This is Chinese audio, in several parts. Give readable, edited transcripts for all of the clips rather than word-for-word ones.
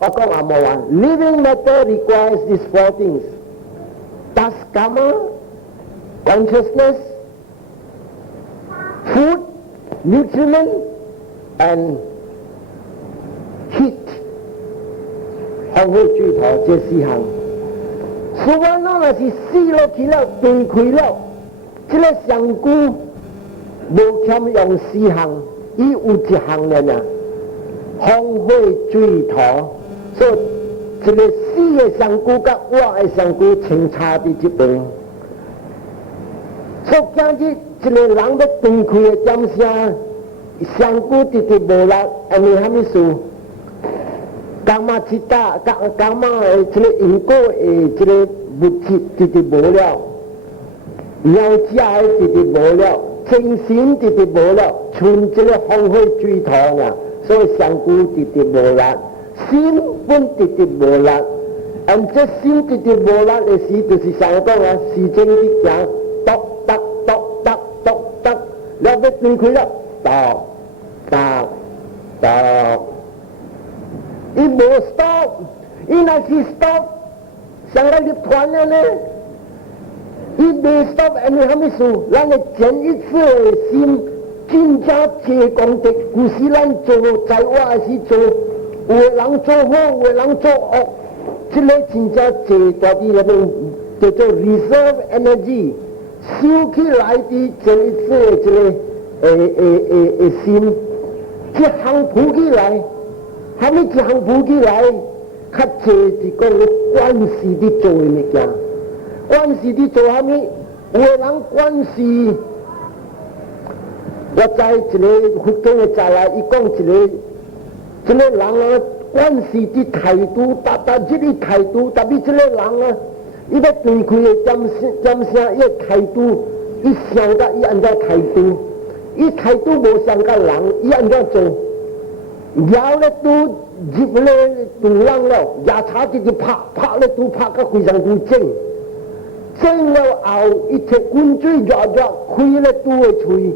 我讲阿冇啊 ，living matter requires these four things: dust, karma, consciousness, food, nutriment, and heat。风火水土这四项。如果咱若是死落去了、断开了，这个上古无欠用四项，伊有一项了呢，风火水土。所以，一个死的上古甲活的上古相差伫这边。所以今日一个人要断开的点声，上古直直无力，安尼虾米事？伽马之大，伽马的这个因果的这个物质直直无了，了解的直直无了，精神直直无了，剩这个风火水土啊，所以上古直直无力。心本直直无力，而这心直直无力的时，就是上讲啊，时间的行，咚哒咚哒咚哒，了要断开了，咚哒咚，伊无 stop， 伊若是 stop， 上来就团了呢，伊未 stop， 安尼虾米事？咱的前一次的心，真正济功德，故是咱做在我的时做。有的人做好，有的人做恶，这个真正济大啲那边叫做 reserve energy， 收起来的前一次的这个心，一项浮起来，还没一项浮起来，较济是讲管事的做的物件，管事的做虾米？有的人管事，我在一个佛经的再来，伊讲一个。这个人啊，管事的态度，达这个态度，特别这个人啊，伊要对开的点声，伊的态度，伊想到伊按照态度，伊态度无像个人，伊按照做，摇咧都入咧都人了，牙叉直直拍咧都拍个非常之正，正了后，伊摕滚水热热开咧都的嘴，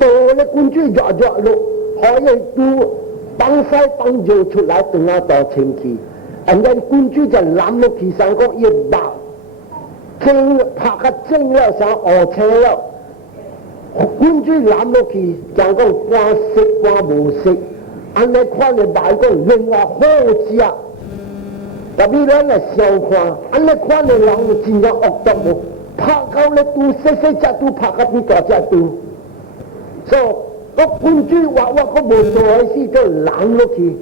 倒咧滚水热热落，可以都。放西放热出来，等下到清气，然后滚水就揽落去上讲一爆，正拍个正了，上学车了，滚水揽落去，讲讲半熟半无熟，安尼看的来讲另外好食，特别咱来消看，安尼看的人真正恶毒无，拍到咧都细细只都拍到比大只都，所以。我滚水我无做的事，就揽落去，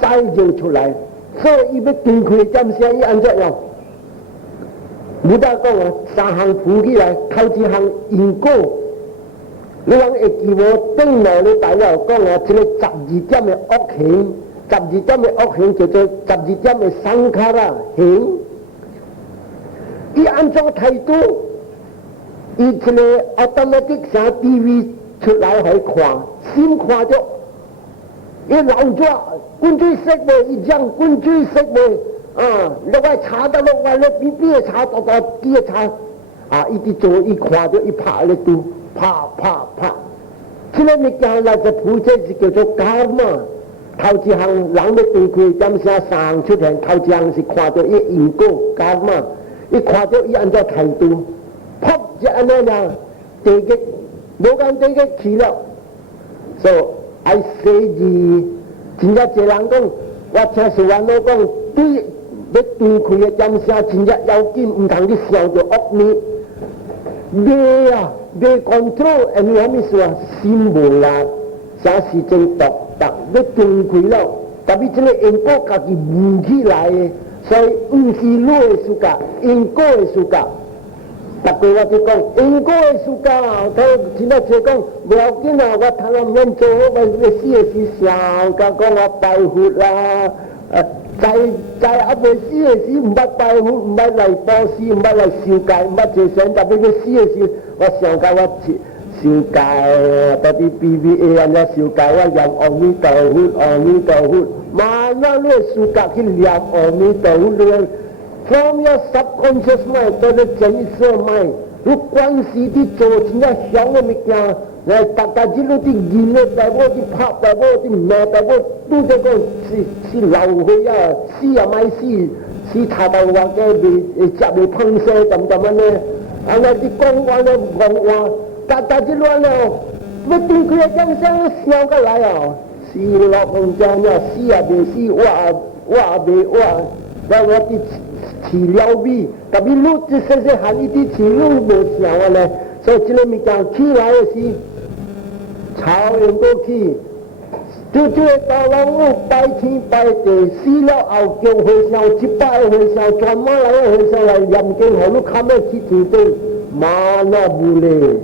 塞就出来，所以伊要断开点声，伊安怎样？冇得讲啊，三项浮起来，头一项因果，你人会记无？顶落你大了讲啊，这个12点的恶行，12点的恶行叫做12点的三卡啦行，伊安怎态度？伊这个automatic啥 TV。出来去看，先看咗，伊留咗滚水色喎，伊將滾水色喎，啊，落嚟查得落嚟咧，邊嘅查到幾嘅查，啊，伊啲做伊看咗，伊拍咧都拍，即係物件嚟就普者是叫做假嘛，頭一項人要對佢點寫生出嚟，頭一項是看到伊因果假嘛，伊看到伊按照態度，啪就安尼樣，第一。无间地嘅去了，所以爱世字，真正一人讲，我听是人老讲，对要断开嘅点声，真正要紧，唔通去烧到恶面。未啊，未 control， and 你虾米事啊？心无啦，啥时真独特要断开了，特别这个因果家己悟起来嘅，所以唔是路嘅事噶，因果嘅事噶。特别我就讲，因果的事件啊，佢真正就讲，唔要紧啊，我睇下免做，我死嘅是笑，甲讲我拜佛啦，在阿未死嘅時唔捌拜佛，唔捌嚟布施，唔捌嚟受戒，唔捌做神，特別佢死嘅時，我上屆我受戒，特別 BBA 安尼受戒，我念阿彌陀佛，阿彌陀佛，慢慢你受戒去念阿彌陀佛。From your subconscious mind 到你潜意識 mind，你關係啲做真正想嘅物件，来大家这路的人咧，大我的拍，大我的骂，大我都在讲是流血啊，死啊咪死查到话嘅未接未碰死咁咁样咧，啊那啲讲话咧讲话，大家这路咧，我对佢嘅人生笑个来啊，死落空中啊，死啊未死，哇未哇，那我啲饲料味，特别路即细细下呢啲饲料无笑啊咧，所以这个物件起来嘅时。朝人过去，就到老屋拜天拜地，死了后叫和尚一拜和尚，专门来个和尚来念经，好你看咩去天地，马那不嘞？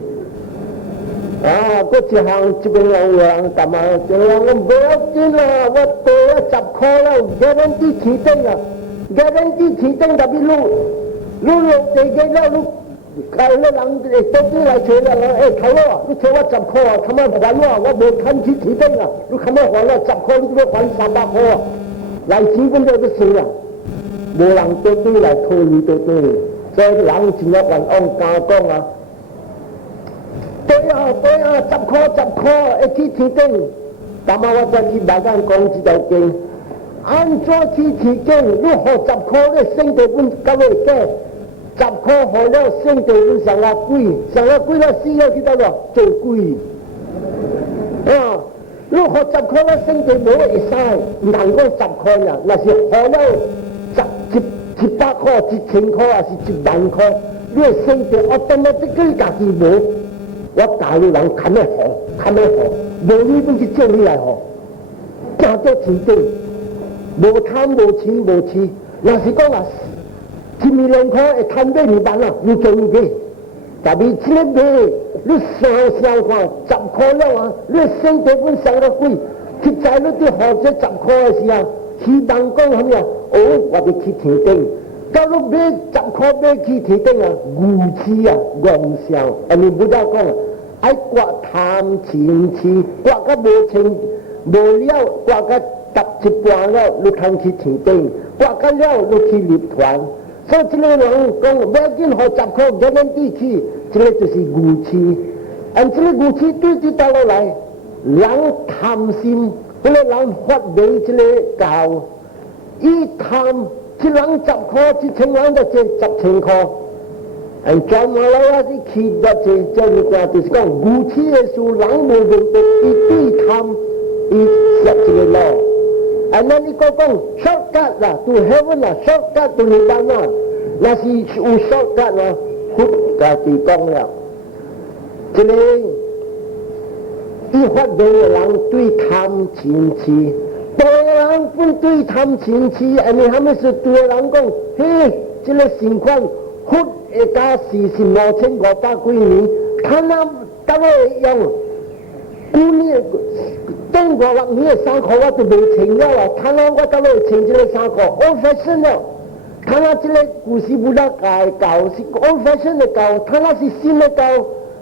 啊，嗰一项这个人干嘛？这个人不要紧啦，我多了10块了，给人啲天地啊，给人啲天地特别路地嘅了路。那人到底来找了，头佬，你找我10块啊，他妈还我无看起提灯啊，你他妈还我10块，你给我还300块啊，来钱本就不行啊，无人到底来拖你到底，所以人前日还按家讲啊，对啊，10块，一起提灯，但嘛我再去大家讲这条经，按怎去提灯，你学10块，你省得本到位嘅。10块好了，省得你上了贵了死了去到了做贵。啊，如果10块了省得冇会使，唔通讲10块呀，那是好了100块、1000块还是10000块，你省得我等到这个家己冇，我教你人看咩好，冇你本去叫你来好，加到钱顶，无贪无钱无痴，那是讲啊。12000块会摊俾你办啦，你做唔嘅？特别这个卖，你想看10块了啊，你省得本上个贵，去在你啲学者10块嘅时候，去人讲咁样，我哋去天顶，到你买10块买去天顶啊，无耻啊，妄想，你不得讲，爱刮贪钱痴，刮个无情无了，刮个搭一半了，你通去天顶，刮个了你去立团。所以这个人讲，不要紧，学10块给人地去，这个就是愚痴。这个愚痴对到落来，人贪心，这个人发明这个教，一贪，这人10块，1000人就借10,000块。专门来啊，是去到这个讲，就是讲愚痴的事，人无明白，一对贪，一实这个咯。那你讲 shortcut 啦 ，to heaven 啦 ，shortcut to nibbana 啦，那是有 shortcut 啦，佛家己讲了，这个一发明的人对贪钱痴，对人不对贪钱痴，你他们是对人讲，嘿，这个情况，佛一家是5500几年，他那到位用，古年。等500年的3块我都未穿了啦，看到我到尾穿这个3块 ，old fashion 了。看到这个故事不大改搞，是 old fashion 的搞，看到是新的搞，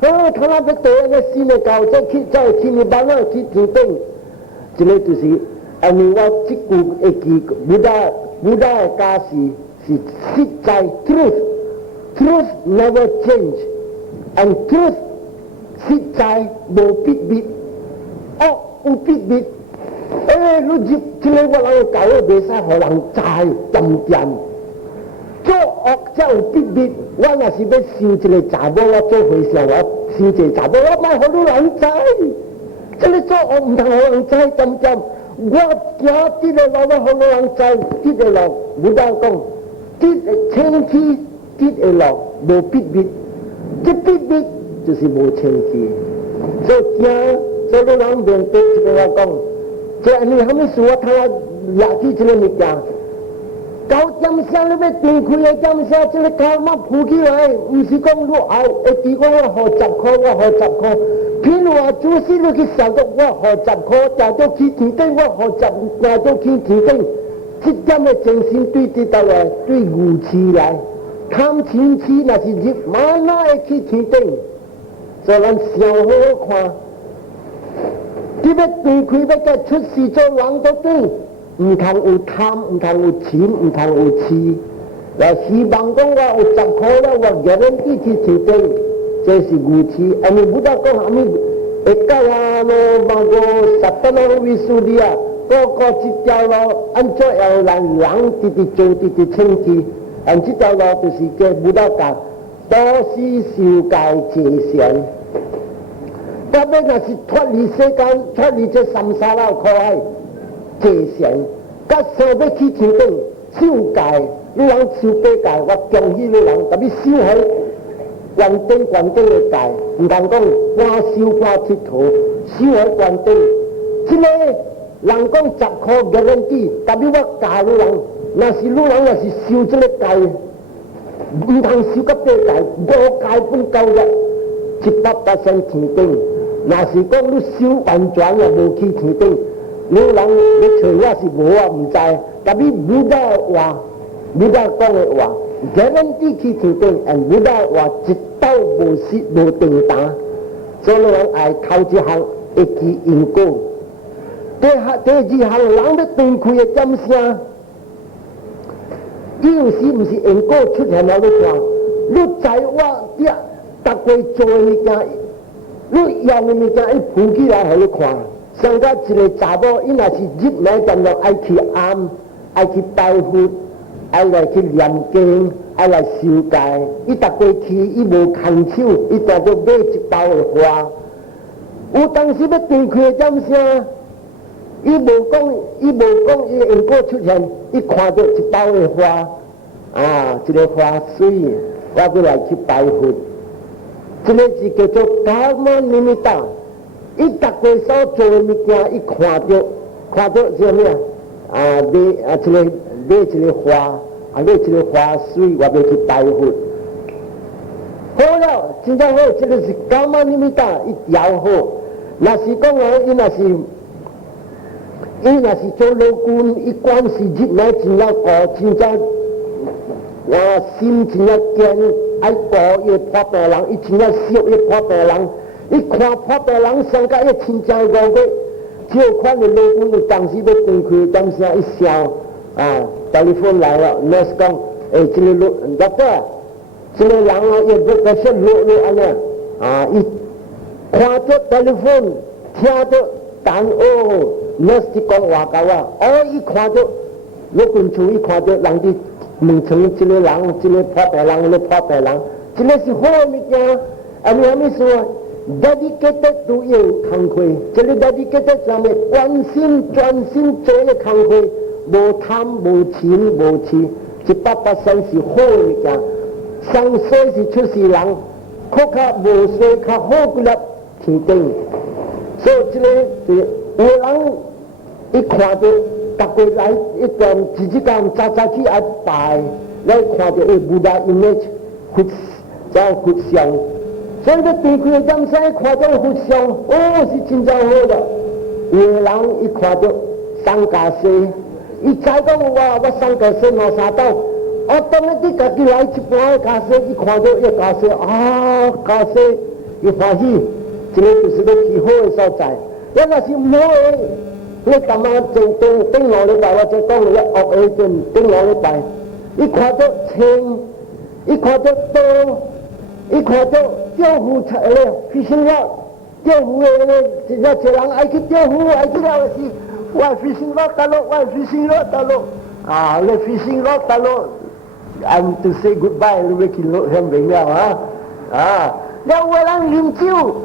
看到要对那个新的搞，再去你帮我去提灯，这个就是，你我这句一句不大的假是实在 truth never change，and truth 实在无必。有必必，你入这个我人教的袂使互人知掂，做恶才有必必。我若是要收一个查某，我做和尚，我收一个查某，我莫互你人知。这个做恶唔通互人知掂，我行dit的路，我互人知dit的路，唔当讲dit的清气dit的路无必必，这必必就是无清气，所以行。所以人面对这个我讲，这你还没说他也去这个物件，搞点声你要定开的点声，这个搞乜铺起来，唔是讲你会比我学10块，我学10块，譬如话做事你去想到我学10块，但到去天顶我学10，但到去天顶，这点的精神对到来，对愚痴来，贪钱痴那是日马哪会去天顶，所以咱想好好看。你要对开要甲出事做人都对，唔通有贪，唔通有钱，唔通有痴。来希望讲我有10块了，我叫人一起去对，这是愚痴。你不要讲 Ekaya no bago satana wisudia koko citalo anco elan lang titi chou titi cengki an citalo tu si ke budaka dosi siu kai che xian tapi nasi thoát ly世間thoát ly這三沙佬可愛che xian ka so be ki thiên定修界你人修八界我恭喜你人特別修喺關燈嘅界唔通講花修花鐵土修喺關燈即個人講10塊guarantee特別我教你人那是你人那是修這個界唔通修到八界5界本夠嘅100%天定那是講你修完全也無去天定你人你除也是無啊唔知特別唔得話唔得講嘅話guarantee去天定唔得話一刀無失無定打所以人愛靠一項會記因果第二項人要斷開嘅針聲有時唔是因果出現了你看你知我啲逐個做嘅物件你用嘅物件一鋪起來給你看像個一個查某伊若是入來咁樣愛去暗愛去拜佛愛來去念經愛來修戒伊逐個去伊無空手伊就做買一包嘅花有當時要斷開嘅針聲伊無講伊因果出現伊看到一包嘅花一個花水我要來去拜佛這個是叫做伽瑪尼米達伊逐個所做嘅物件伊看到什麼買一個花買一個花水我要去拜佛好了真正好這個是伽瑪尼米達伊調好若是講伊若是做老官伊關係入來真了個真正心真了堅愛過伊破病人伊真了燒伊破病人伊看破病人上甲伊親像個個只有看你老官伊當時要斷開當時一笑telephone 來了 nurse 講這個doctor 這個人伊要個些錄安尼伊看到 telephone 聽到但nurse 啲講話教伊看到老官處伊看到人哋問稱這個人這個破病人這個破病人這個是好物件你係咪說dedicated to 伊工課這個 dedicated 上面關心專心做嘅工課無貪無錢無錢100%是好物件上衰是出世人確較無衰較好過了天定所以這個有人一看到逐個來一段自己間早去愛拜來看到布達 image 佛像所以你對佢嘅針聲看到佛像是真正好的有人一看到三家世伊知講我三家世攞三刀當你家己來一半家世伊看到一家世家世伊歡喜這個就是你最好嘅所在若是唔好嘅你咁樣正頂落禮拜或者講你一惡嘅頂落禮拜伊看到青伊看到刀伊看到釣魚出嚟fishing rod釣魚嘅一個人愛去釣魚愛去了是我 fishing rod 得咯我 fishing rod 得咯你 fishing rod 得咯 I'm to say goodbye 你要去落向明了有個人啉酒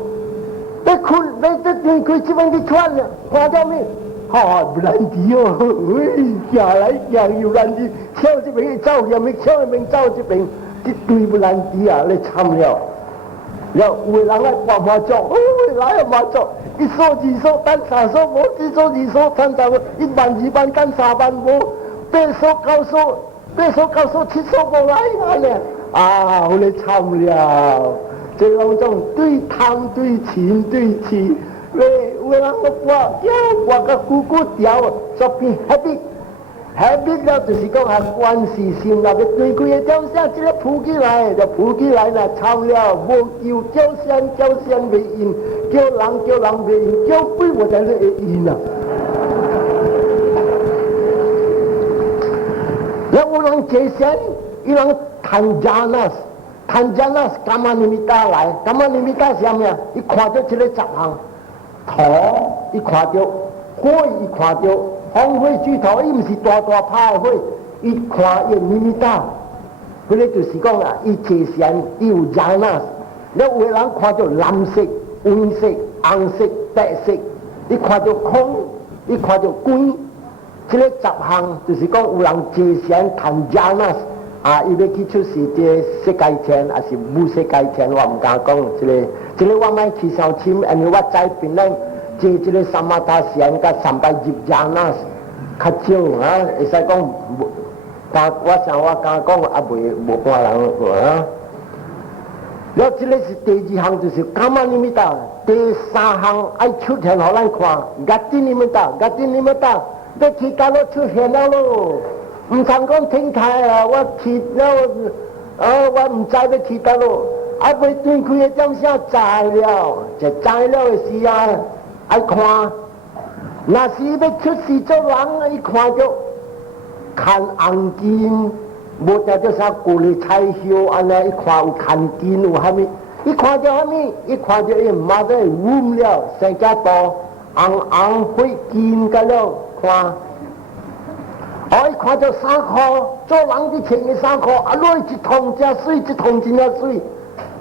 被佢這邊嘅穿了看到沒不然啲行來行又難啲跳這邊走又咪跳那邊走這邊一堆不難啲你慘了有人來打麻將來麻將一數二數單三數冇一數二數單三數1萬2萬單3萬冇8數9數8數9數7數冇來好你慘了這兩種對貪對錢對錢有人我個姑姑調作變 habit 了就是講關係性啦佢對佢嘅招聲這個鋪起來就鋪起來啦慘了無叫聲未應叫人未應叫鬼我才會應有人這聲有人Tanjanas伽瑪尼米達來伽瑪尼米達是咩伊看到這個雜項土伊看到火，伊看到风火水土，伊毋是大大拍的火，伊看伊咪咪打。迄个就是讲啊，伊提神，伊有热纳。了有个人看到蓝色、黄色、红色、白色，伊看到空，伊看到光。这个10项就是讲有人提神谈热纳啊，伊要去出世这世界天，还是无世界天，我唔敢讲。这个我莫去相亲，因为我在槟榔这个三马达神甲320热纳较少啊，会使讲。我想我刚讲也无半人啊。了，这个是第2项，就是干嘛你们打？第3项爱出现互咱看，压定你们打，压定你们打，要其他都出现了咯。唔通讲听台啊，我去了，我唔知要去倒咯。啊，未对开的点声知了，就知了的时啊，爱看。若是要出事做人，伊看着。看红金，无得着啥鼓励彩绣，安尼伊看有看金有虾米？伊看着虾米？伊看着伊妈都污了，生家多红灰金个了看。伊看着3块，做人伫穿的3块，啊，落一桶真水，一桶真水。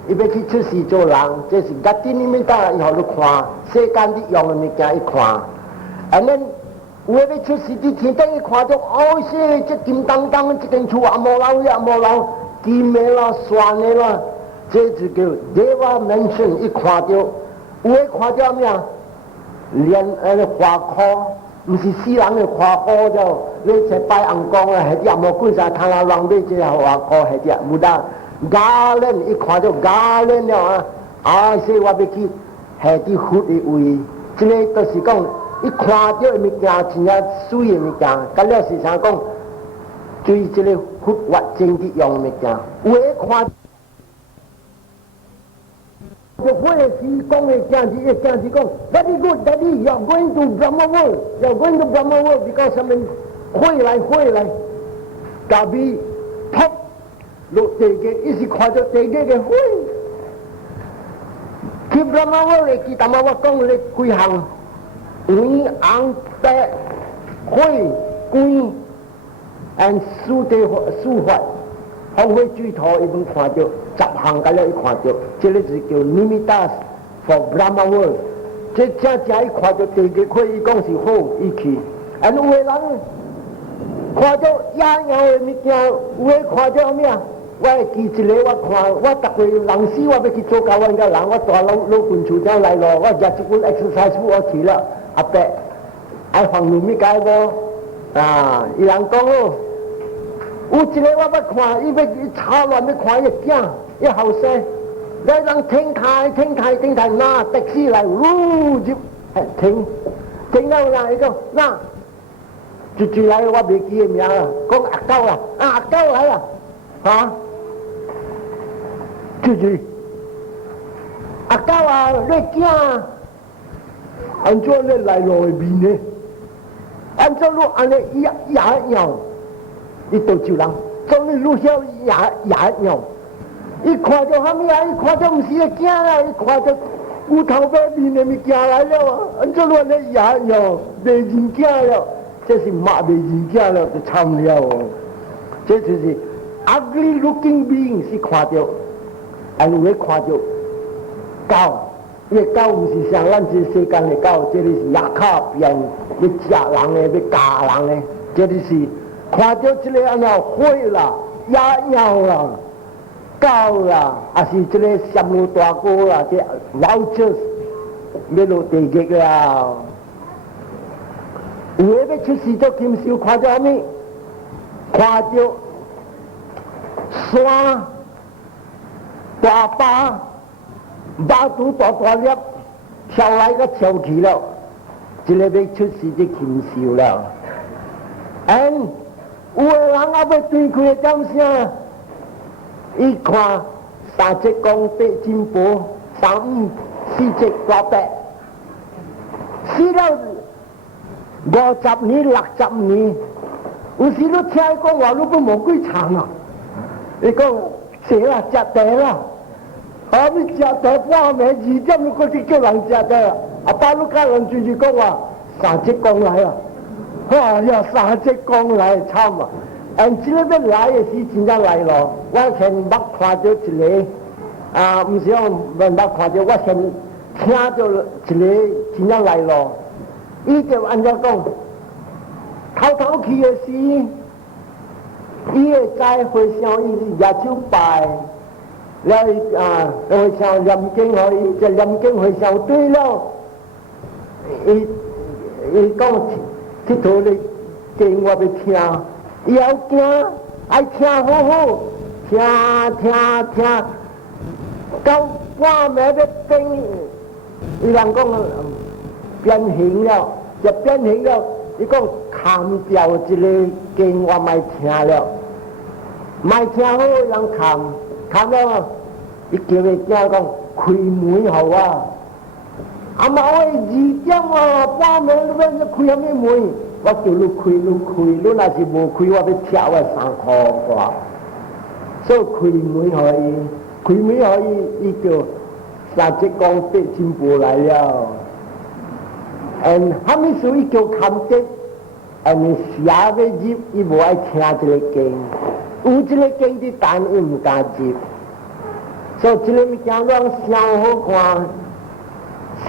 伊要去出世做人，这是家己里面搭，伊互你看，世间的用的物件伊看，安尼。有诶要出事之前，等伊看到这金当当，这间厝也无漏，也无漏，金的啦、酸的啦，这就叫Deva mention。伊看到，有诶看到咩啊？连花科，毋是死人的花科了，你才拜红光啊，迄只无几啥通人买这个花科，迄只无得garland，伊看到garland了啊，所以我要去下啲佛的位，这个都是讲。伊看到的物件，真正水的物件，甲了是啥讲？对这个佛法正的用的物件，有诶看。就或者是讲的讲是讲 ，Very good, Daddy, you're going to Brahma world, you're going to Brahma world because 什么？回来，加比 top 落地嘅，伊是看到地嘅嘅灰。去 Brahma world 嚟，佢淡我讲你几项。黄、红、白、灰、光 ，and 素法，风火水土，伊拢看到10项，甲了伊看到，这个是叫 Nimitas for Brahma world。这正伊看到地个块，伊讲是好，伊去。有个人看到野鸟的物件，有个看到咩啊？我会记一个，我看，我逐个人死，我要去做教阮个人，我大老棍厝这来咯，我食一本 exercise 我去了。阿伯，爱放入咩解无？啊，伊人讲哦，有一个我要看，伊要吵乱要看伊囝，伊后生，来人停台，那的士来，就停到啦，伊讲那，就来我未记个名啦，讲阿狗啦，阿狗来啦，啊，就阿狗啊，你囝。按照你来路的面呢？按照路安尼牙鸟，伊都就人，做你路晓牙鸟，伊看到虾米啊？伊看到毋是个惊啦，伊看到骨头表面的物件来了啊！按照路安尼牙鸟，袂人惊了，这是骂袂人惊了，就惨了哦。这就是 ugly looking being 是看到，还有会看到狗。这狗毋是像咱这世间的狗，这里是野卡变，要食人的，要咬人的，这里是看到这个安尼火啦、野鸟啦、狗啦，还是这个山姆大哥啦，这老子要落地狱了。有的要出事做禽兽，看到咩？看到山、大巴。巴肚大粒，跳来个跳去了，这个要出事的禽兽了。有个人也要对开点声，伊看3只公八金波，3、5、4只大白，死了50年、60年，有时你听伊讲话，你都无几长啊。伊讲死啦，食地啦。你食到半暝2点，你过去叫人食的，巴鲁加人就是讲话3节讲来啊，哎呀3节讲来惨啊！这个要来的时真正来咯，我先捌看到一个唔是讲捌看到，我先听到一个真正来咯。伊就按照讲，头去的时，伊会知回向伊耶稣拜。了回向念经可以，就念經回向對了。伊講佚佗咧經我要聽，伊要驚，愛聽好好，聽，到半暝要變，伊人講變形了，就變形了。伊講砍掉一個經我咪聽了，咪聽好人砍了，伊叫佢囝講開門好啊！阿媽喂2點啊，半暝你要開啥物門？我叫你開，你若是無開，我要拆我3箍塊。所以開門可以，伊叫3節講8真無來了。啥物事伊叫砍得，寫要入，伊無愛聽這個經，有這個經的但伊唔敢入。所以這個物件讓上好看，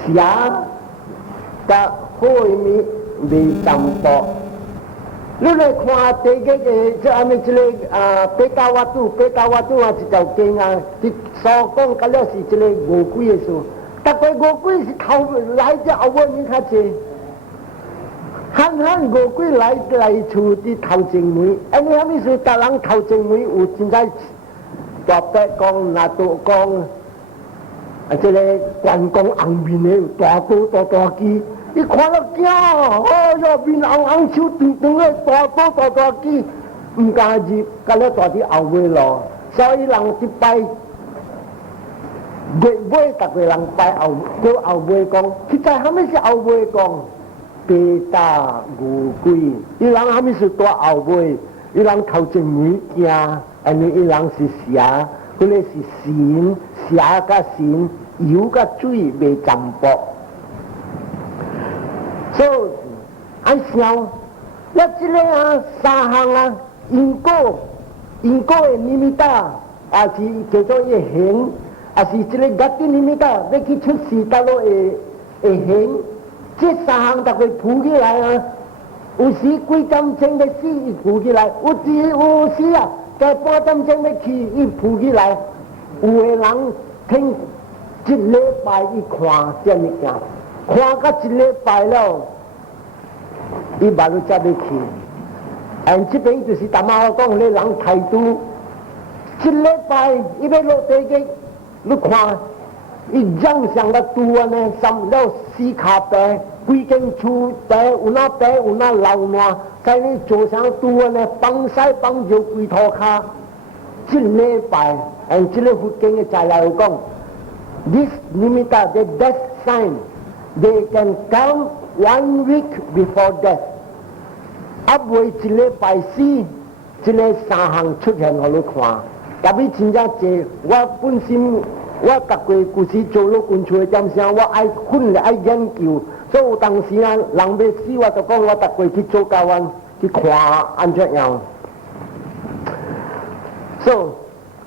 寫甲好物未淡薄。你來看第一個，即係咪這個北大瓦都啊一條經啊，啲所講緊了是這個餓鬼的事。但係餓鬼是頭來隻後尾你看這，漢餓鬼來厝啲頭前門，你啥物事達人頭前門有真在。大伯講、那度講，這個關公紅面的有大刀大機，你看了驚哦！喲，面紅手長的大刀機，唔敢入，甲了大啲後尾咯。所以人一拜月尾，逐個人拜叫後尾講，實在啥物是後尾講？北大餓鬼，伊人啥物是大後尾？伊人頭前面驚。伊人是寫，佢哋是線，寫甲線，油甲水未淡薄。所以按想，我這個3項因果的尼米達，是叫做一行，是這個格的尼米達，要去出世到落會行，這3項就會鋪起來有時幾點鐘的事伊鋪起來，有時在半點鐘要去，伊鋪起來，有個人聽一禮拜伊看這物件，看到一禮拜了，伊馬路才要去。這邊就是大媽我講，你人態度，一禮拜伊要落地嘅，你看，伊長相個拄安尼，三了4腳白，規間厝白，有那白有那老爛。在你做上拄安尼，放西放就規塗骹，一禮拜，這個佛經嘅材料講 ，this limita the death sign, they can come 1 week before death。未一禮拜死，這個3項出現給你看。特別真正濟，我本身我逐個故事做了關處嘅點聲，我愛訓練愛研究。所以有當時人要死，我就講我逐個去做教案，去看安怎樣。所以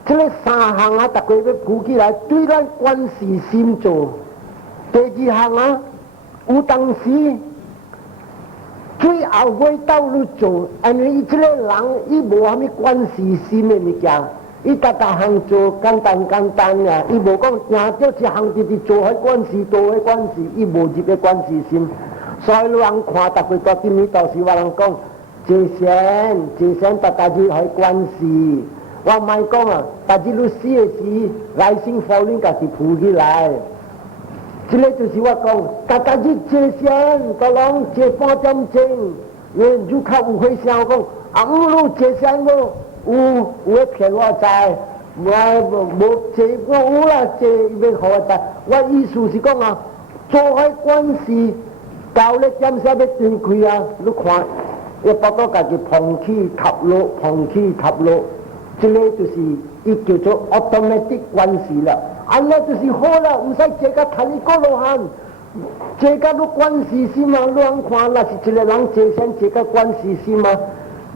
這個3項逐個要顧起來，對咱關係心做。第2項有當時最後尾到你做，因為這個人伊無啥物關係心的物件。伊逐項做簡單啊，伊無講行到一項直直做迄關係，做迄關係，伊無入嘅關係心。所以有人看逐個到今年到時，我人講謝神，大家日迄關係。我唔係講啊，大家你死嘅時，來生福恁家己鋪起來。這個就是我講，大家日謝神，個人謝半點鐘，如較有回聲講，路謝神無。有會騙我知，我無借，我有啦借，要互我知。我意思是講啊，做迄關係，到咧點時要斷開啊！你看，要包到家己碰起塌落，這個就是伊叫做 automatic 關係啦。安尼就是好啦，唔使借甲談伊個路漢，这个都关系心嘛，乱看那是一个人这先这个关系心嘛，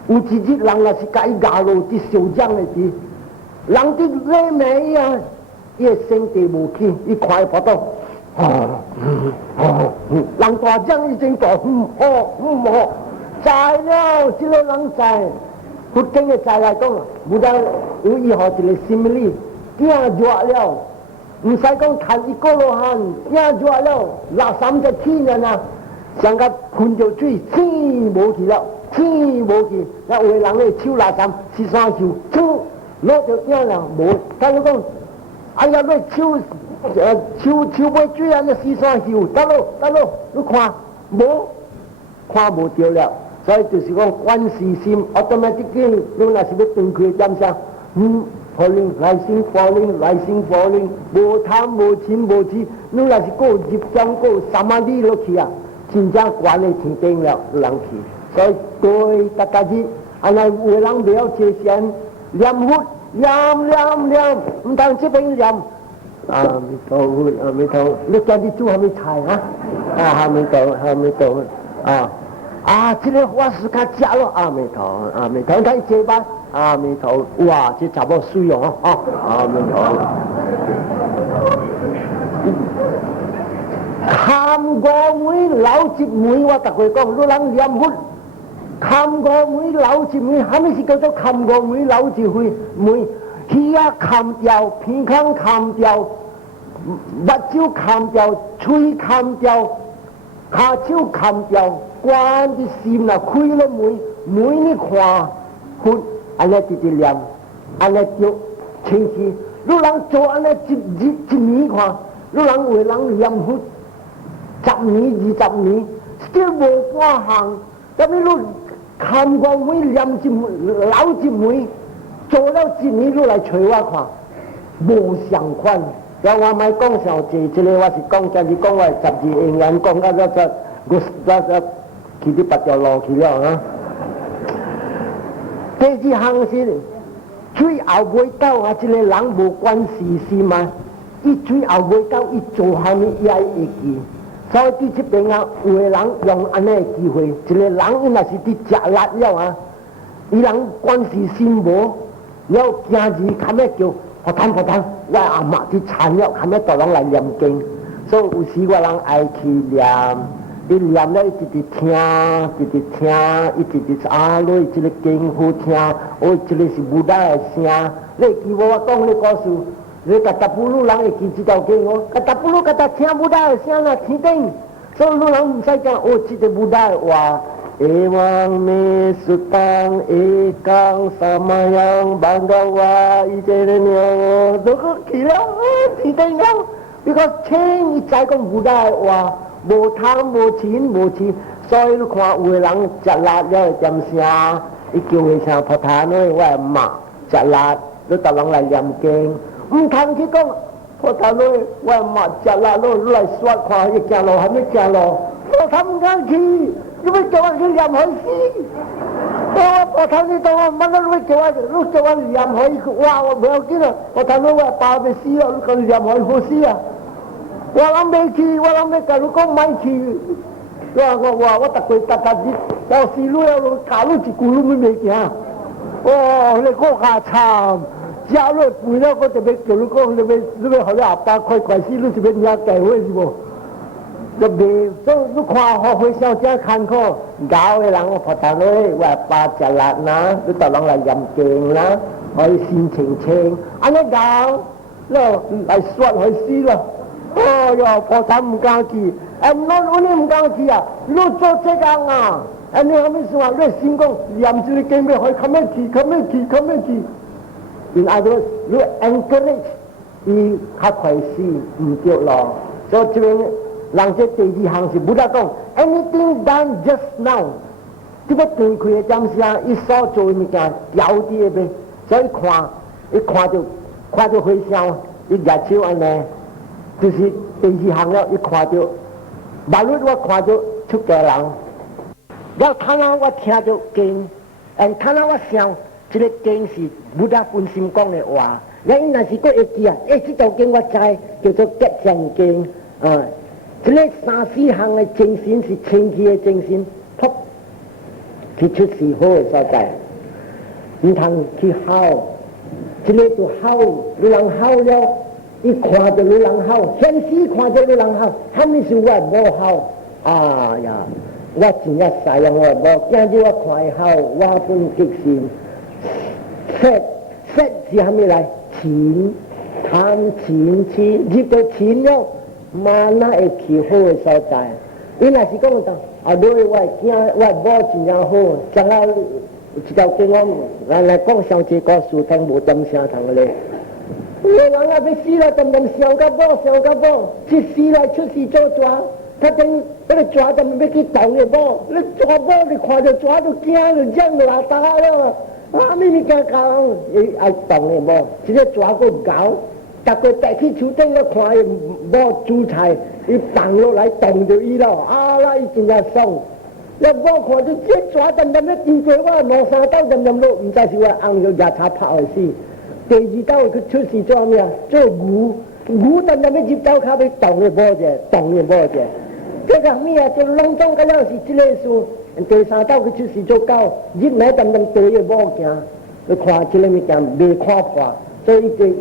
有一日人那是该压落伫受奖的地，人伫累没啊，伊的身体无起，伊看不到，人大奖已经大，好，在了，这个人在，佛经的在来讲，不但有以后一个心理，惊热了。唔使讲谈一个罗汉，惊住了，30天啊，上个喷着水，天无去了，天无去，那有人咧手拿三13手，攞着惊了无，他就讲，哎呀，你手买水啊，那13手，得咯，你看无着了，所以就是讲观世心，automatically，你若是要断开点啥，falling， rising，无贪无嗔无痴，你若是过入将过3里落去啊，真正关的天顶了，人去。所以对大家子，安尼有人不要接线，念佛，念，唔通这边念。阿弥陀佛，阿弥陀佛，你家己煮虾米菜啊？阿弥陀佛，这个法师较食咯，阿弥陀佛，睇这吧。阿弥陀佛，哇！这查某水哦，阿弥陀佛。看过每老一每，我逐个讲，你人念佛，看过每老一每，虾米是叫做看过每老一回每？耳啊看掉，鼻孔看掉，目睭看掉，嘴看掉，下手看掉，关的心啊开了每你看佛。安尼直念，安尼就清晰。你人做安尼一年看，你人为人念佛10年20年，still 无半项。但是你看过每念一老一每，做了1年你来找我看，无相款。然后我咪讲上济，这个我是讲今日讲我12应缘讲到我去啲8条路去了啊。第二项是最后尾到啊！这个人无关事心嘛，伊最后尾到伊做下面也会记。所以伫这边啊，有个人用安尼的机会，一个人伊若是伫食辣了啊，伊人关事心无，了今日看要叫佛坛，我阿嬷伫惨了，看要大人来念经，所以有时我人爱去念。伊念了，伊直直听，伊直直落这个经好听，这个是武大的声。你记我讲你故事，你甲达布鲁人会记这条经哦，甲达布鲁甲他听武大的声啦，天顶，所以你人唔使讲这个武大的话。Ewang me sutang ekang samayang banggawa ijerenya，都个记了，天顶了，比较轻，伊再讲武大的话。无贪无钱无痴，所以你看有个人食辣了点声，伊叫伊声菩萨呢，我骂食辣，你逐人来念经，唔通去讲菩萨呢，我骂食辣咯，你来说看，伊行路还没行路，菩萨唔敢去，你要叫我去念海死，我菩萨你当我乜都你叫我念海，哇我唔要紧啊，菩萨呢我爸要死啊，你讲念海好死啊！我諗未去，我諗你假如講買去，我特佢特日，有時你有假如一句你未行，你講下慘，假如背了我就要叫你講，你要學你阿爸快死，你就要人家計會是無？就未，所以你看學會小姐看可，搞嘅人我學大女，我阿爸食辣啦，你特人來飲鏡啦，可以心情清，安尼搞，來說去死啦。菩薩唔敢去，not only 唔敢去啊，你做這個啊，你後面說你心講念住你經咩可以咁樣去。In other words，你 encourage 伊較快死唔對咯。所以這邊人這第二項是不得講 anything done just now，這個對佢嘅講啥，伊所做嘅物件掉啲嘅呗，所以看到回想，伊日手安尼。就是第二項了，一看到，馬路我看到出家人，了睇下我聽到經，睇下我想，這個經是武大本心講的話。你若是個會記啊，這條經我知，叫做吉祥經，这个三四项的精神是清气的精神，噗，去出事好的所在，唔通去好，这个就好，有人好了，伊看到有人好，现时看到有人好，他们是我无好，啊呀，我真正使用我无，今日我看伊好，我本激心，色是虾米来？钱，贪钱钱，入到钱了。嘛那会去好的所在，伊若是讲到啊，对我囝我某真正好，将来一条经我来讲上这个事听无点声通咧。有人啊要死了，点点想到某，想到某，一死来出事做抓，他等那个抓点要去动的某，你抓某你看到抓都惊了，嚷啦打了，啊咪咪惊讲，伊爱动的某，这个抓个搞。大家带去厝顶咧看伊无煮菜，伊放落来冻着伊咯，啊啦伊真正爽。一我看到这抓点点咧丢过我两三刀点点落，唔知是我红着牙叉拍的死。第二刀佢出事做咩啊？做牛点点咧入刀卡要冻的无者，冻的无者。这个咩啊？就隆重个了是这个事。第三刀佢出事做狗，入来点点对的无行，你看这个物件未看破，所以这。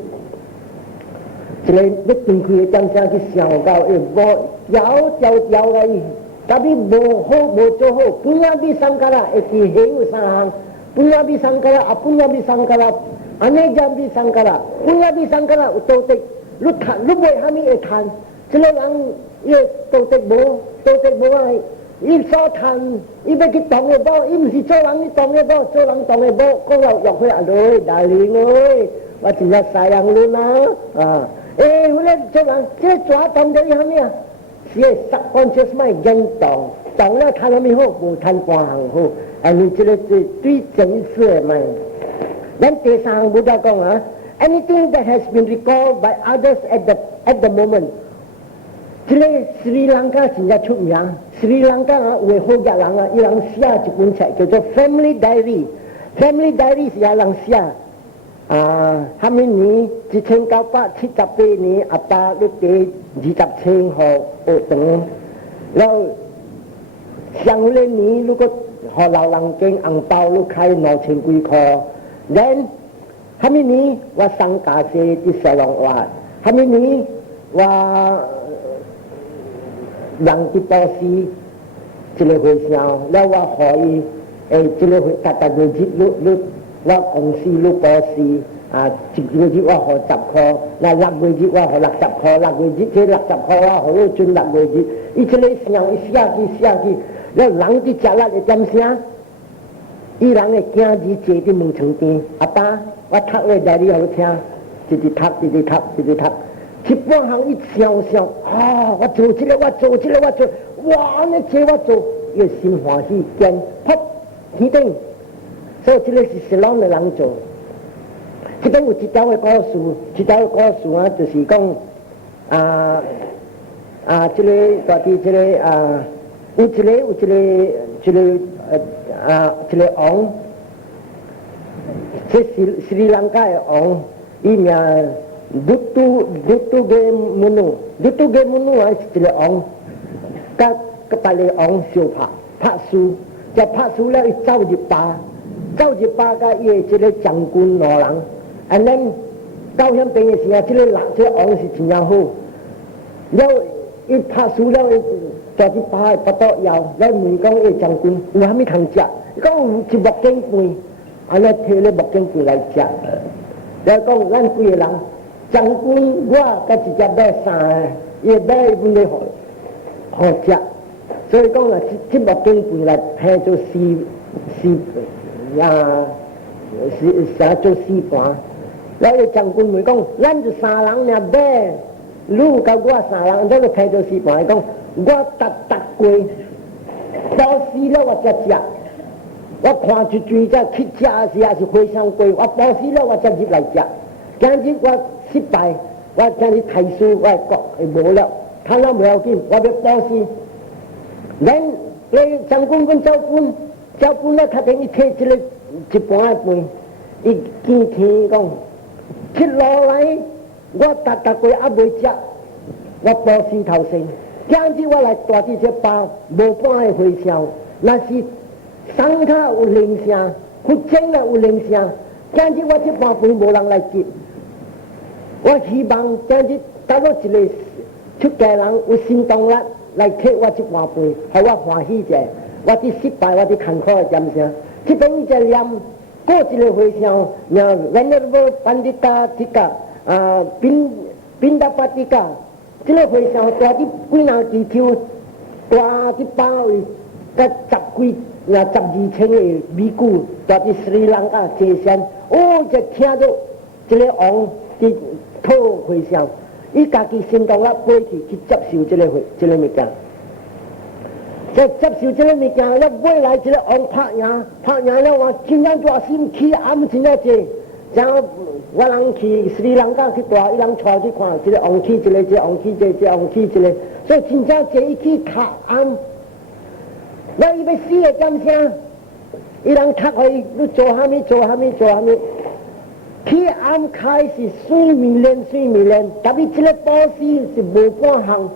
一个要定开的点声去想到，无条个伊，tapi无好无做好，本来比上家啦，会去还有三项，本来比上家啦，啊本来比上家啦，安尼就比上家啦，本来比上家啦有道德，你看你为虾米会看？这个人伊道德无啊，伊所谈，伊要去动的无，伊唔是做人去动的无，做人动的无，讲到约会啊，大灵诶，我真正sayang你啦啊！我咧做人，即係抓動到啲咩啊？是係subconscious mind 引動了睇下咩好，無睇半行好。你即係對正式嘅 mind。咱第三項冇得講啊。Anything that has been recalled by others at the moment， 即係斯里蘭卡真正出名。斯里蘭卡啊，有好嘅人啊，伊人寫一本冊叫做 Family Diary。Family Diary 是有人寫。下面年1978年，阿爸你哋27號學堂，然後上年年如果學老人經紅包你開2000幾塊，然下面年我上家姐啲小龍話，下面年我人啲保士一個會上，然後我可以一個會達到你。我公司攞保士一個月我學10塊，那6個月我學60塊，6個月這60塊我學咗轉6個月，伊這個上伊寫去，那人啲食力會點聲？伊人會驚字坐喺門床邊，阿爸，我讀個代理好聽，一直讀，一半行伊想，我做這個，哇！你這我做，伊心歡喜，驚噗起頂。所以这个是什么的人做？这边有一条的故事啊，就是讲这个到底这个有一个王，这斯里兰卡的王，伊名Dutu Ge Munu啊是一个王，甲别个王相拍输，就拍输了，伊走入巴甲伊的这个将军老人，安尼到遐边的时候，这个王是真正好。了，伊拍输了，在去巴不到腰，来问讲伊将军有虾米通食？伊讲有一木警棍，安尼摕咧木警棍来食。了讲咱几个人，将军我甲一只买3个，伊买伊本来好食，所以讲啊，这木警棍来配做啥做4盘，然后将军咪讲，咱就3人俩买，你甲我3人，咱就配做4盘。伊讲我搭过，到死了我才食。我看一嘴才去食时也是非常贵，我到死了我才入来食。今日我失败，我今日提输，我国会无了，看了不要紧，我要到死。咱将军跟照本了，他等于摕这个一盘的饭，伊见天讲，去落来，我搭过也未食，我保死头先，今日我来带这些包无半的回销，那是山卡有铃声，福建啊有铃声。今日我这半杯无人来接，我希望今日打到一个出家人有心动力来摕我这半杯，害我欢喜者。我的失败，我的坎坷的点声，这边一个念过一个回销，然后Venerable Pandita Tika宾达巴蒂卡，这个回销大啲几难地球，大啲包围，甲12,000个美股，大啲斯里兰卡坐山，就听到这个王的讨回销，伊家己心动了飞去接受这个物件。在接受这个物件，一买来这个王拍赢了，我真正大心气暗真正济。然后我人去斯里兰卡去带，伊人带去看，这个王起一个，这王起这王起一个，所以真正济伊去卡暗。那伊要死的点声，伊人踢伊，你做虾米？去暗开始睡眠练，但是这个保险是无半项。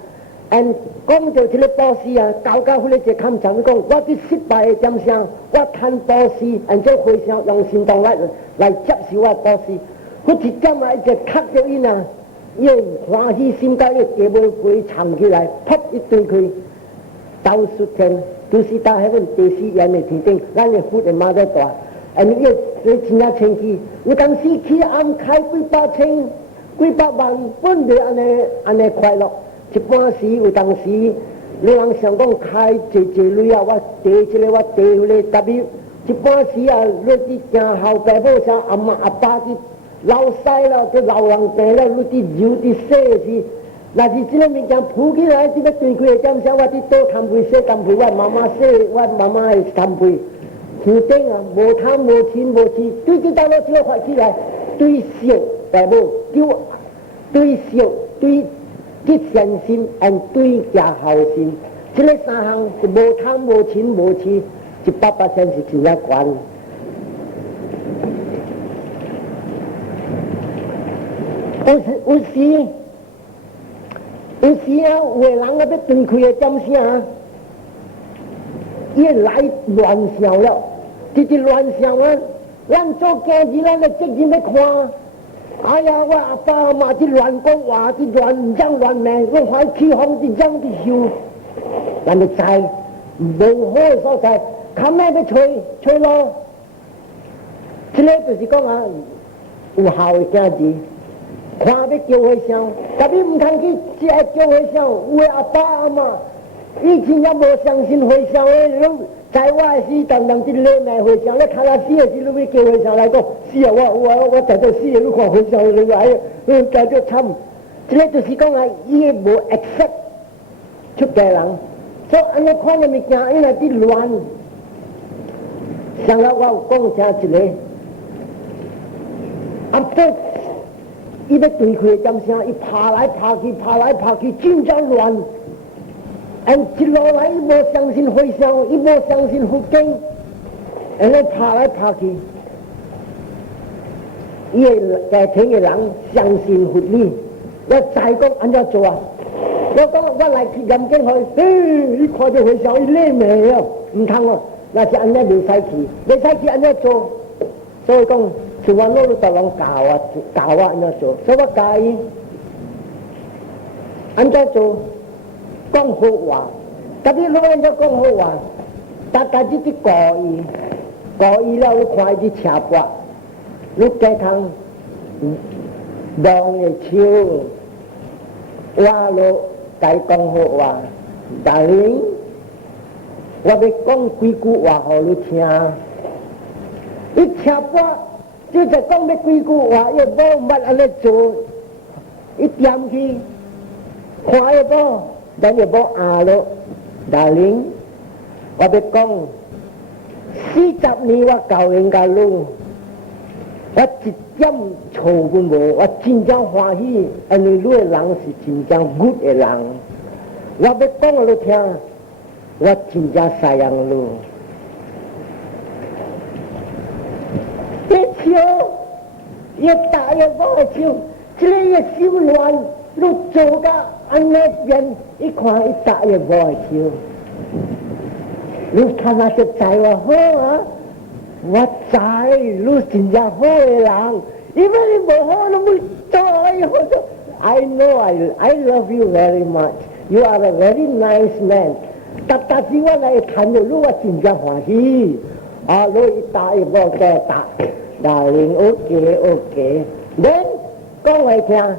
讲到这个保险啊，搞迄个一看长讲，我的失败的点声，我贪保险，做回销用行动来接受我的保险。我一点啊，一直卡着伊呐，伊欢喜心肝，伊地无会藏起来，噗一堆开，到出天，就是到迄份第四眼的天顶，咱的福的马在大，你真正清气，你当时去暗开几百千、几百万，本来安尼快乐。一般时有当时，你人想讲开济类啊，我地这个我地迄个，特别一般时啊，你伫正后爸母啥阿妈阿爸伫老师啦，伫老人病啦，你伫揉伫洗时，若是这个物件铺起来，这个对开的点啥，我伫倒摊费洗干费，我妈妈洗，我妈妈的摊费，附近啊无贪无钱无钱，对这到了这个发起来，对小爸母对小对。吉善心，对家孝心，这个三项是无贪无钱无痴，100%是真正关。有时啊，有个人啊要断开的点声，伊来乱想了，这乱想啊，咱做家己，咱的责任要看。哎呀，我阿爸阿妈伫乱讲话，伫乱讲乱骂，我还起风伫讲伫受，咱就知无好的所在，看咩要吹咯。这个就是讲啊，有效的囝儿，看要叫回声，但你唔通去只爱叫回声，有的阿爸阿妈以前也无相信回声的，在我的时当人伫咧卖回声，咧看他死的时，你要叫回声来讲，死啊！我在这死的，你看回声你来，感觉惨。这个就是讲啊，伊无 accept 出家人，所以安尼看的物件，伊来伫乱。上个我有讲一个，这伊要对开点声，伊爬来爬去，真正乱。一路来，伊无相信回声，伊无相信福建，尼爬来爬去。伊个家庭的人相信佛理，我再讲安怎做啊？我讲我来去念经去，你看到回声，伊累没哦？唔通哦，那是安尼未使去安怎做？所以讲，像我老豆人教我安怎做，所以我教伊安怎做。讲好话，特别老人家讲好话，大家只顾伊了，你看伊车膊，你街头动的手，我咯该讲好话，但是我要讲几句话给你听。伊车膊就是讲要几句话，又无捌安尼做，伊点去看又无。咱又无咯，大玲，我要讲40年我教人家路，我一点错误无，我真正欢喜，因为你的人是真正 good 的人。我要讲你听，我真正善良你。这手越大越无手，这个越心乱，你做个。安那边一看一打也无会笑，你看那就知我好啊，我知你真正好的人，因为你无好，你冇做以后就 I know I love you very much. You are a very nice man. 但是我来谈到你，我真正欢喜。啊，你一打一无再打，darling OK。Then 讲来听，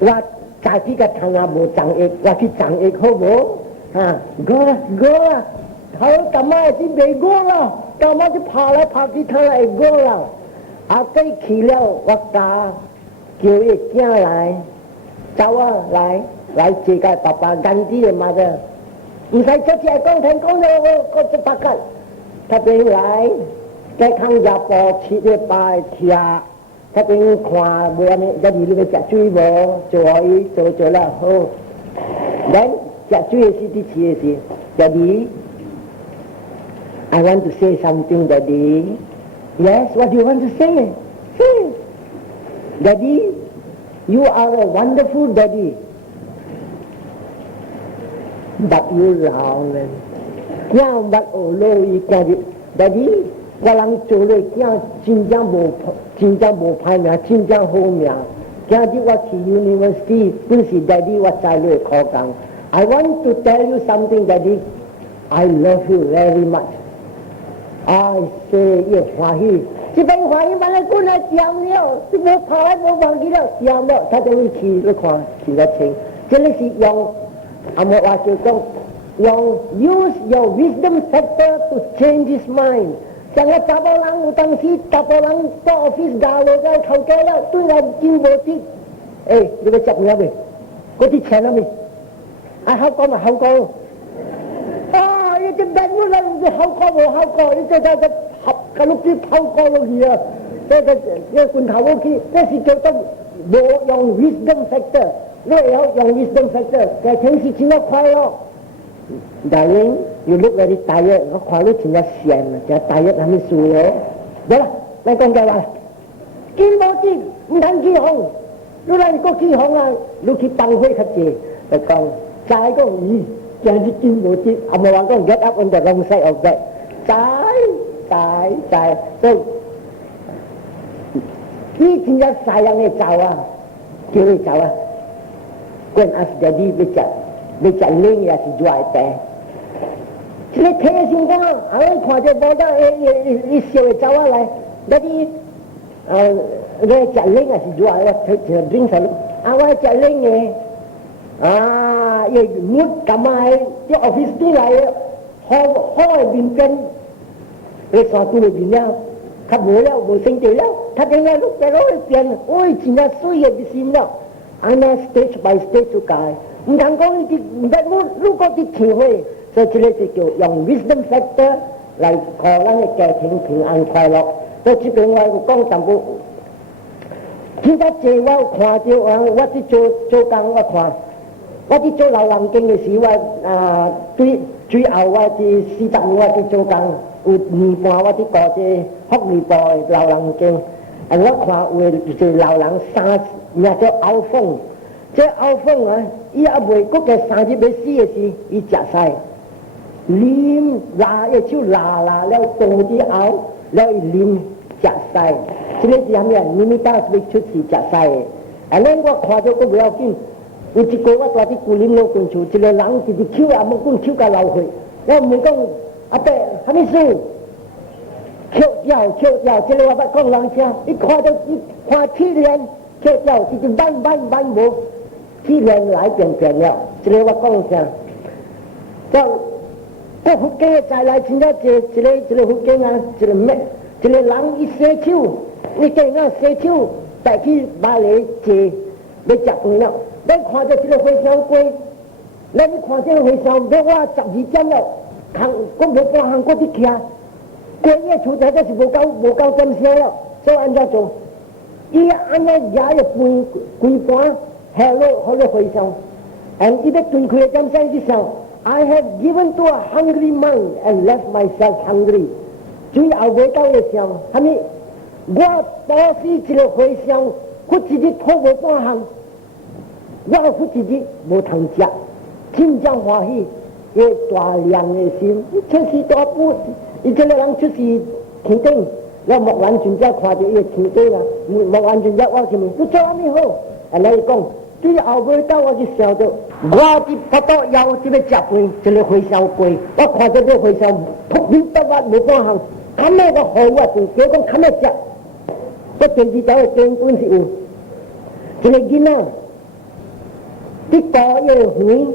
我早起个汤啊无长液，我去长液好无？啊，过啦，好干嘛是未过啦？干嘛就跑来跑去，汤来过啦？啊，对去了，我家叫伊囝来，找我来接个爸爸干爹的嘛的，唔使出去讲听讲了，我就八个，他边来，在康家坡七礼拜吃。他边看无安尼，家己你要食水无？做伊做了好。咱食水的时，伫饲的时，家己 I want to say something, Daddy. Yes, what do you want to say? Say, Daddy, you are a wonderful Daddy. But you 老呢，囝捌学老伊家己 Daddy。我人做咧囝真正无歹命，真正好命。今日我去 university， 本是 Daddy 我在咧考工。I want to tell you something, Daddy. I love you very much. I say 越欢喜，这边欢喜完了过来讲了，这无跑来无忘记了讲了，他就会去去看去个清。这里是用阿莫话就讲用 use your wisdom factor to change his mind。像我查甫人有当时，查甫人到 office 搞了在头家了，对我真无滴。你要食咩未？嗰啲錢了未？啊，好講嘛，好講。啊，你只病咗啦，你好講無好講，你這合個碌啲偷講落去啊！這罐頭屋企，這是叫做冇用 wisdom factor， 你要用 wisdom factor， 嘅天時真係快樂。Darling, you look very tired. 我看你真係閒啊，真係 tired 係咪輸咗？好啦，你講嘅話，見冇啲唔通起哄，你嚟個起哄啊，你去當會較濟，就講再講咦，真係見冇啲，阿冇話講 get up on the wrong side of that， 再，所以你真係曬人嘅走啊，叫你走啊，關阿是爹哋要食零也是做愛病。这个天性讲，我看着无到一小的走下来，那啲你食零也是做爱，就零上，我食零嘅，亦冇咁啊，啲 office 啲嚟，開面跟，你上到裏邊了，他冇了，冇升到了，他點解碌在攞去變？真係衰嘅啲先了，我呢 stage by stage 做解，唔通講呢啲唔得，如果啲體會。所以這個就叫用 wisdom factor 嚟讓咱嘅家庭平安快樂。所以這邊我講淡薄，其他這我看到我啲做工我看，我啲做流浪經嘅時我最後我啲40年我啲做工，有年半我啲過啲福利部流浪經，我看有就流浪3年叫歐風，這歐風啊，伊也未嗰個30要死嘅時，伊食晒。啉拿一手拿了到啲後，了啉食晒，這個是乜嘢？你咪當時出事食晒嘅。我看到個不要緊，有一個我帶啲古林老公處，一個人直直抽啊，冇管抽到流血。我唔講阿伯，係咪事？抽掉，這個我不講人聲，一看到一看氣量，抽掉，直直彎冇，氣量來變了，這個我講聲，就。個福建再來真正一個福建啊，一個人一洗手，你見我洗手，帶去馬來坐，要食飯了。你看到這個回鄉龜，你看這個回鄉，要我12點了，我冇半行過啲徛，過夜厝仔都是冇夠點聲了，所以按照做，伊按照也要半半，下落回鄉，伊要對佢點聲之上。I have given to a hungry man and left myself hungry。最後尾到嘅時候，係咪？我當時一個回鄉，我自己拖無半行，我夫自己无通食，真正欢喜，伊大量的心，伊出世大富，伊这个人出世天顶，我莫完全只看到伊的天顶啊，莫完全只我是问，你做阿咩好？啊，来讲，对后尾到我就想到，我伫巴肚枵这个食饭，一个回烧龟，我看到这回烧扑面得我无半项，看咩个好我就结果看咩食，我电视台的根本是有，一个囡仔，啲高又远，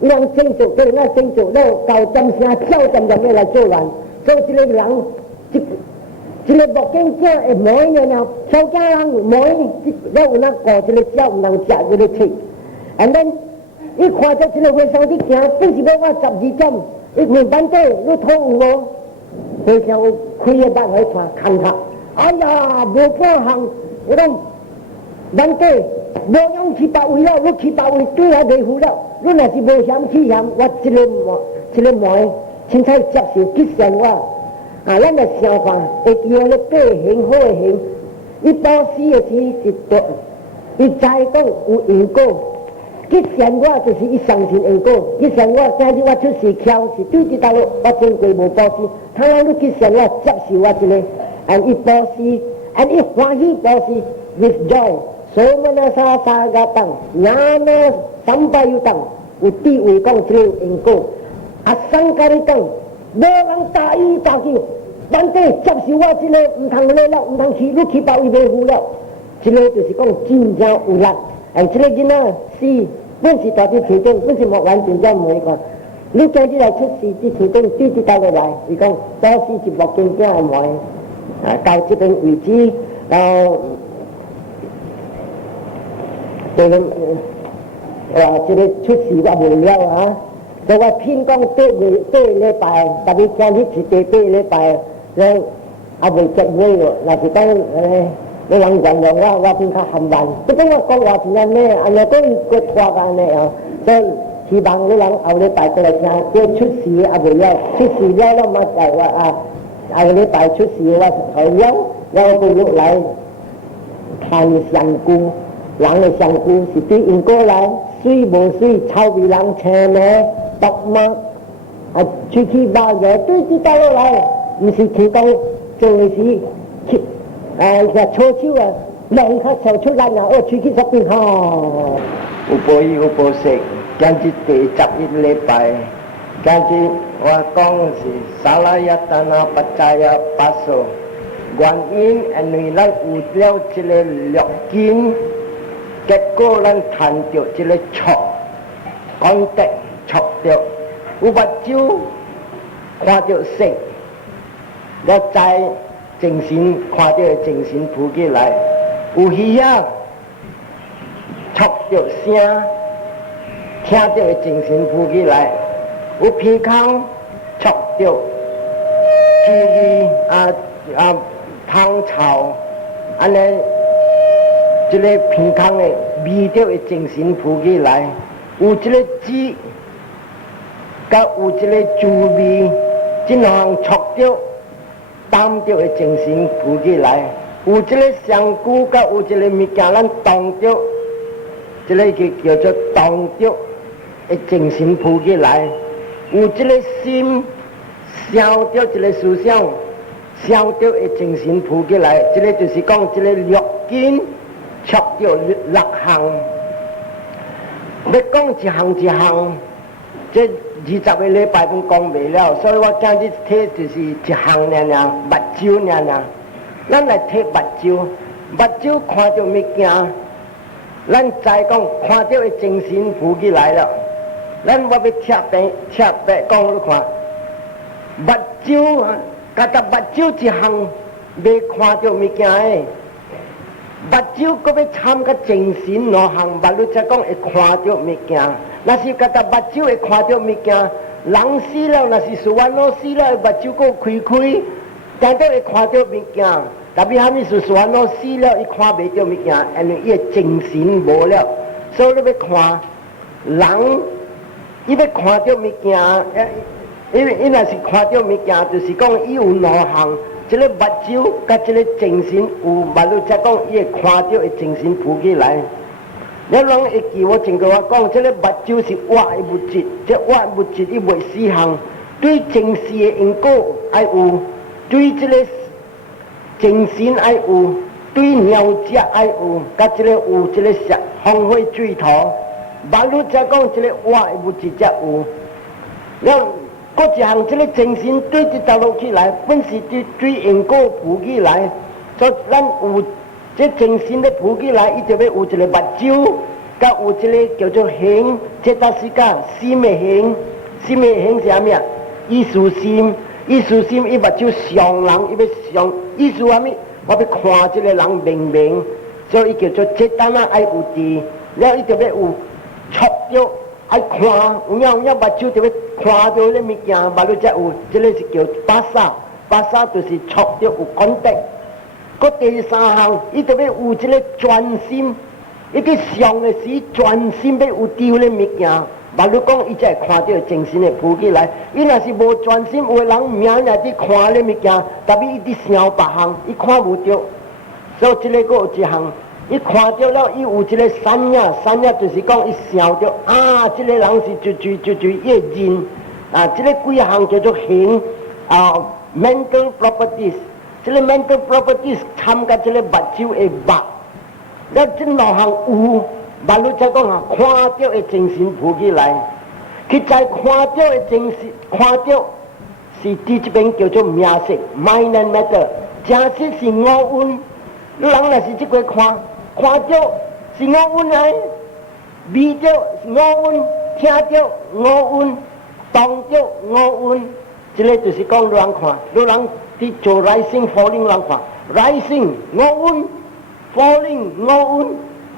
让清楚对那清楚到高점声跳점要来做完，所以这个人一个目镜仔会摸呢，小家人摸，我有那个一个鸟唔能食一个切，and then 伊看到这个回烧啲行，本是要我12点，伊问班队你讨有无？回烧开个班去看他，哎呀，无半项，我讲班队无勇气到位了，我去到位对来维护了，你若是无嫌弃嫌，我一个门，凊彩接受吉善我。啊，咱个想法会叫咧八行好个行，伊报死个时是对，伊知讲有因果，吉善我就是伊相信因果，吉善我今日我出事巧是对这道路我真过无报死，他让你吉善我接受我一个，按伊报死，按伊欢喜报死 with joy， 所以我那啥个当，伢那300有当，有地位讲这个因果，啊，上家里讲。无人答应答应，反正接受我这个唔通来了，唔通去，你去到伊维护了，这个就是讲真正有力。哎，这个囡仔是本是大啲天顶，本是莫完全正每个。你今日来出事，啲天顶对啲带落来，伊讲当时是莫见正嘅门，啊，到这边为止，这个这个出事我无了啊。所以我偏讲对礼拜，特别今日是对礼拜，你也未结尾喎。若是讲你人原谅我偏较含混。不过我讲话是安尼，安尼讲佢拖安尼哦。所以希望你人后礼拜过来听，这出事也未了，出事了了嘛就话啊，后礼拜出事我后了，我会落来看香菇，人的香菇是对因果来，水无水，臭味人青呢。毒物啊，出去包嘢对啲带落来，唔是提供做嘅事，就错手啊，两下就出来啦，出去十边吼。有报喜有报喜，今日第11礼拜，今日我讲是沙拉亚达那巴扎亚巴索，原因因为咱有了这个六根，结果咱谈到这个错，讲得。错着，有目睭看到色，我在精神看到精神扑起来，有耳啊触到声，听到精神扑起来，有鼻孔触到气味芳草，安尼这个鼻孔的味道的精神扑起来，有这个指。甲有一个滋味，这项触到、担到的精神浮起来；有一个香菇，甲有一个物件咱动到，这个叫做动到的精神浮起来；有一个心烧到一个思想，烧到的精神浮起来。这个就是讲这个六根触到6项，要讲一项一项。这20个礼拜都讲未了，所以我今日睇就是一项尔，目睭尔。咱来睇目睭，目睭看到物件，咱再讲看到的精神浮起来了。咱我要拆白讲你看，目睭啊，甲目睭一项未看到物件诶，目睭搁要参加精神2项，目睭才讲会看到物件。若是甲目睭会看到物件，人死了，若是事烦恼死了，目睭搁开，但都会看到物件。特别虾米是事烦恼死了，伊看袂到物件，因为伊的精神无了，所以你要看人，伊要看到物件，伊若是看到物件，就是讲伊有2项，一个目睭甲一个精神有，目睭才讲伊会看到的精神浮起来。了人会记我曾跟我讲，这个目睭是活的物质，这活的物质伊袂死项，对正视的因果爱有，对这个精神爱有，对鸟只爱有，甲这个有这个石风火水土，马路才讲这个活的物质才有。了，搁一项这个精神对这条路起来，本是对因果浮起来，所以咱有。这精神咧浮起来，伊就要有一个目睭，甲有一个叫做形，这搭是甲心的形，心的形是啥物啊？意思心，意思心，伊目睭上人，伊要上意思啥物？我要看这个人明明，所以伊叫做这单啊爱有智，了伊就要有触着爱看，有影目睭就要看到咧物件，目睭才有，这个是叫巴萨，巴萨就是触着有感觉。个第三项，伊就要有一个专心，伊去上的时专心要有丢咧物件。马如讲，伊才会看到精神会浮起来。伊若是无专心，有的人名也伫看咧物件，但是伊伫想别项，伊看无着。所以这个个有一项，伊看到了，伊有一个三呀，三呀就是讲伊想着啊，这个人是就一人啊，这个几项叫做形啊 ，mental properties。这个 mental properties 参加这个目睭的目，了这两项有，目睭才讲啊，看到的精神浮起来，佢在看到的精神，看到是伫这边叫做名色 mind and matter， 正式是五蕴，人若是这个看到是五蕴来，味到是五蕴，听到五蕴，动到五蕴，这个就是讲人看，人。伫做 rising falling 人看 rising 五蕴 falling 五蕴，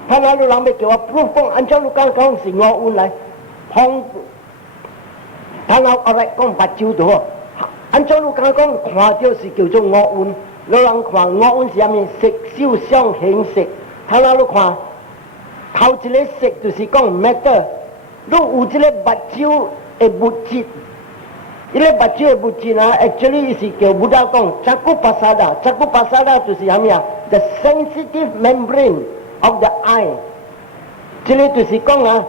他那路人要叫我 proof 讲，按照路讲是五蕴来，碰他那后来讲目睭就好，按照路讲看到是叫做五蕴，路人看五蕴是啥物？色受想行识，他那路看头一个色就是讲 matter， 你有这个目睭的物质。伊个目睭的物质啊 ，actually 是叫武打讲扎古巴萨达，扎古巴萨达就是啥物啊 ？The sensitive membrane of the eye， 这个就是讲啊，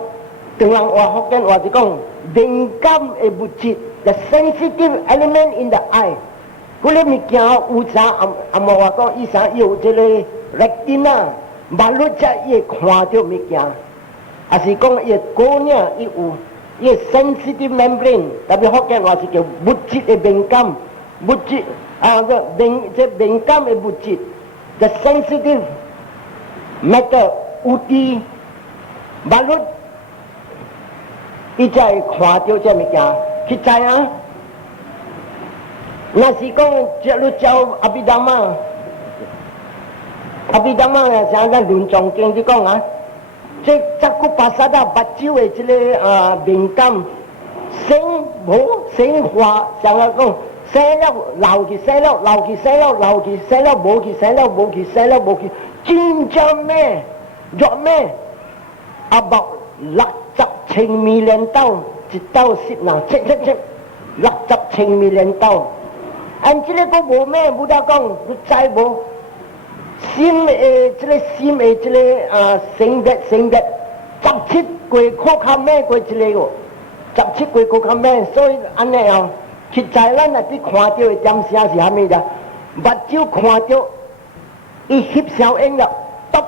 当人话福建话是讲敏感的物质 ，the sensitive element in the eye。嗰个物件有啥阿莫话讲，伊啥有这个 retina， 目睭才伊会看到物件，还是讲伊个果领伊有。伊个 sensitive membrane， 特别福建话是叫物质的敏感，物质啊个敏感的物质 ，the sensitive matter 有伫目睭，伊才会看到这物件，去知啊。若是讲这路教阿毗达摩，阿毗达摩啊，像咱论藏经就讲啊。这扎古巴萨达目睭的这个敏感，生无生化，像我讲生了流去，生了流去，生了流去，生了无去，生了无去，生了无去，真正咩弱咩？about 60千million刀，一刀切呐，切60千million刀。按这个个无咩，无得讲，你知无？心诶，这个心诶，这个性格，17过考考咩过一个哦，17过考考咩，所以安尼哦，实在咱若伫看到的点声是虾米的？目睭看到，伊翕小影了，咚，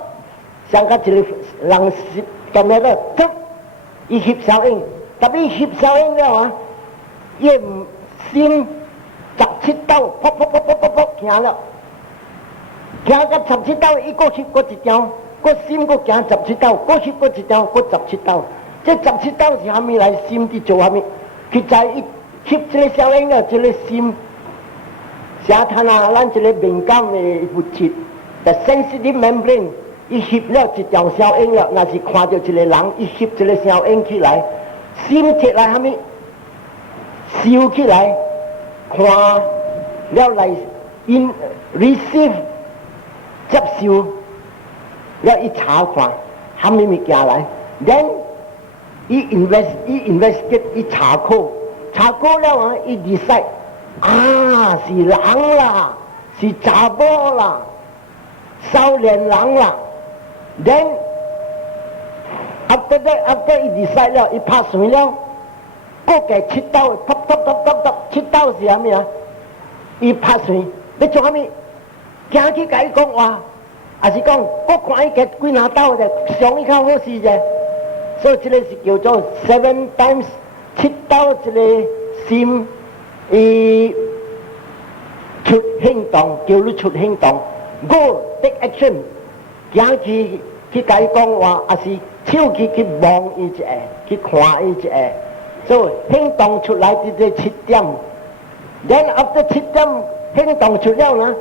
像甲一个人是咁样个，咚，伊翕小影，特别翕小影了啊，伊心17刀，噗噗噗噗噗噗，行了。行到17刀，伊过翕过一条，过心过行17刀，过翕过一条，过17刀。这17刀是虾米来？心伫做虾米？佢在伊翕这个小影了，这个心，下滩啊，咱这个敏感的物质 ，the sensitive membrane， 伊翕了一条小影了，若是看到一个人，伊翕这个小影起来，心摕来虾米？收起来，看了来 in receive。接受，了伊查看，虾米物件来 ，then 伊 investigate 伊查考了啊，伊 decide 啊是人啦，是查某啦，少年人啦 ，then after that after he decide 了，he pass 完了，個個切刀，切刀是啥物啊？伊拍算，你做啥物？行去甲伊講話，還是講我看伊個幾拿刀嘅，上伊較好勢啫。所以這個是叫做 seven times 切刀一個心，伊出行動，叫你出行動 ，go take action， 行去甲伊講話，還是手去望伊一下，去看伊一下，所以行動出來就7點。Then after 7點行動出了呢，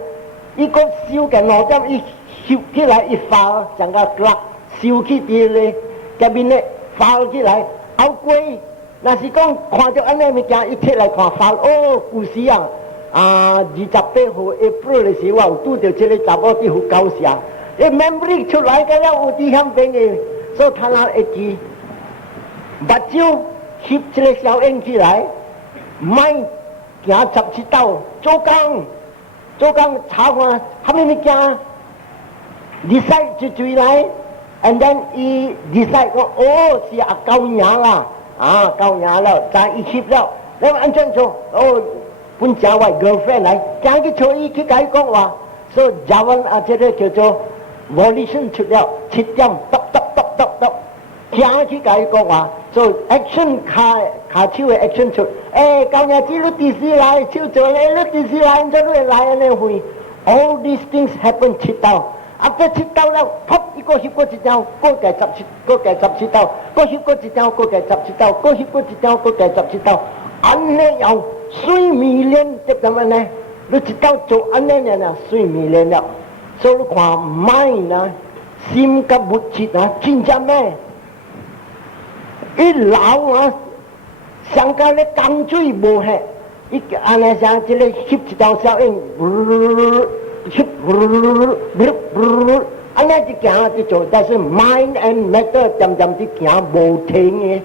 伊個燒嘅5點，伊翕起來一發，像個glass燒起啲咧，入面咧發起來，後歸，若是講看到安尼物件，伊摕來看發，哦，故事啊，28號 April 嘅時候，我有拄到這個查某啲好搞笑，伊 memory 出來嘅了，有啲響邊嘅，所以睇下會記，目睭翕這個小影起來，唔係。行17道做工查看啥物物件 decide 就追來 and then 伊 decide 講哦是夠贏啦夠贏了再伊翕了你話安怎做哦本家位 girlfriend 來行去找伊去甲伊講話所以jawan這個叫做 volition 出了7點行去甲伊講話所以 action 下手嘅 action 出，舊日子你電視來，手做咧，你電視來，咁你來安尼會 ，all these things happen 切刀，after 切刀了，噗一個翕過一條，個計17刀，個翕過一條，個計17刀，個翕過一條，個計17刀，安尼有水米鏈接咁樣呢？你一刀做安尼呢？水米鏈了，所以你看 mind 啊，心甲物質啊，真正咩？一老啊！上到咧江水無下，伊安尼像一個翕一條小影，翕，安尼就行就做，但是 mind and matter 漸漸地行無停嘅。